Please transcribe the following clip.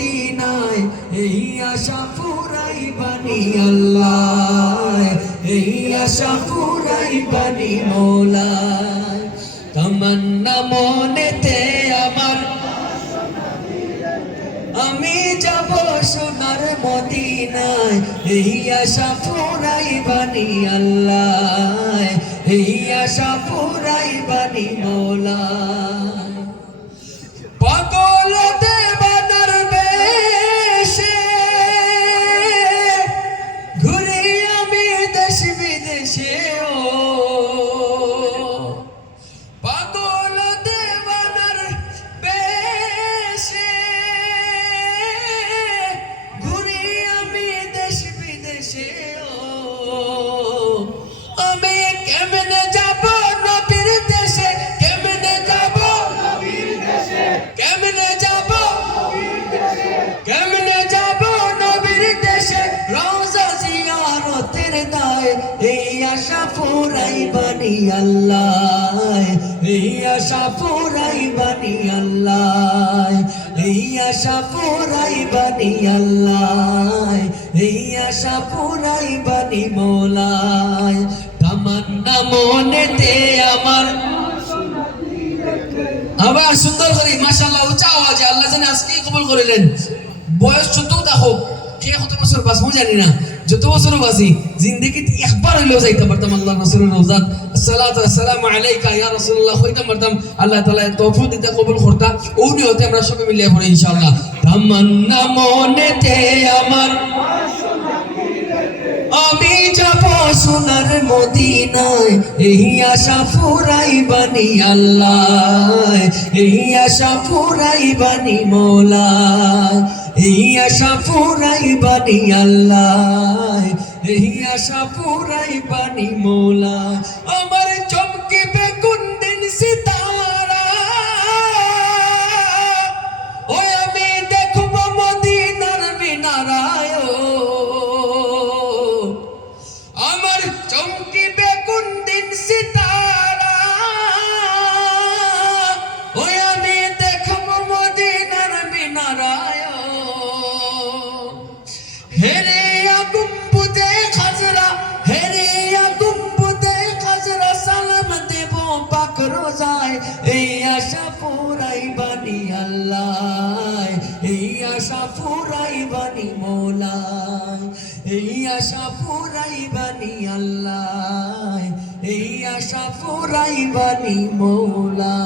মদিনায় এই আশা ফুরাইবানি আল্লাহ, এই আশা ফুরাইবানি মৌলা। তামান্না মনেতে আমার আমি যাব সোনার মদিনায় এই আশা ফুরাইবানি আল্লাহ, এই আশা ফুরাইবানি মৌলা। পাগল দেবানার বেশে ঘুরি আমি দেশ বিদেশে, ও পাগল দেবানার বেশে ঘুরি আমি দেশ বিদেশে, ও আমি কেমনে যাব নবীর দেশে, কেমনে যাব নবীর দেশে, কেমনে যাব নবীর দেশে, কেমনে যাব নবীর দেশে, রওজা জিয়ারতের দায় এই আশা ফুরাইবানি আল্লাহ, এই আশা ফুরাইবানি আল্লাহ, এই আশা ফুরাইবানি আল্লাহ, এই আশা ফুরাইবানি মৌলা। তামান্না মনেতে আমার আবার সুন্দর করে মাশাআল্লাহ উঁচা আওয়াজে আল্লাহ জানে আজকে কবুল করিলেন। বয়স যত দেখো কে কত বছর বাঁচবো জানি না, যত বছর বাঁচি জিন্দেগিতে একবার হইলেও যাইতে পারতাম আল্লাহ রাসূলের রওজাত আসসালাতু ওয়াসসালামু আলাইকা ইয়া রাসূলুল্লাহ হইতে পারতাম। আল্লাহ তাআলা তৌফিক দিতে কবুল করতা। ওনি হতে আমরা সবাই মিলে পড়ি ইনশাআল্লাহ। তামান্না মনেতে আমার আমি যাব সোনার মদিনায় এই আশা ফুরাইবানি আল্লাহ, এই আশা ফুরাইবানি মৌলা, এই আশা ফুরাইবানি আল্লাহ, এই আশা ফুরাইবানি মৌলা। আমার চমকিবে কোন দিন সিতারা, ও আমি দেখব মদিনার মিনারায়, আমার চমকিবে কোন দিন সিতারা, ও আমি দেখব মদিনার মিনারায়। হেরে গুম্বুদে খাজরা, হেরে গুম্বুদে খাজরা সালাম দেব পাক রোজায় এই আশা ফুরাইবানি আল্লাহ, এই আশা ফুরাইবানি মৌলা, এই আশা ফুরাইবানি আল্লাহ, এই আশা ফুরাইবানি মৌলা।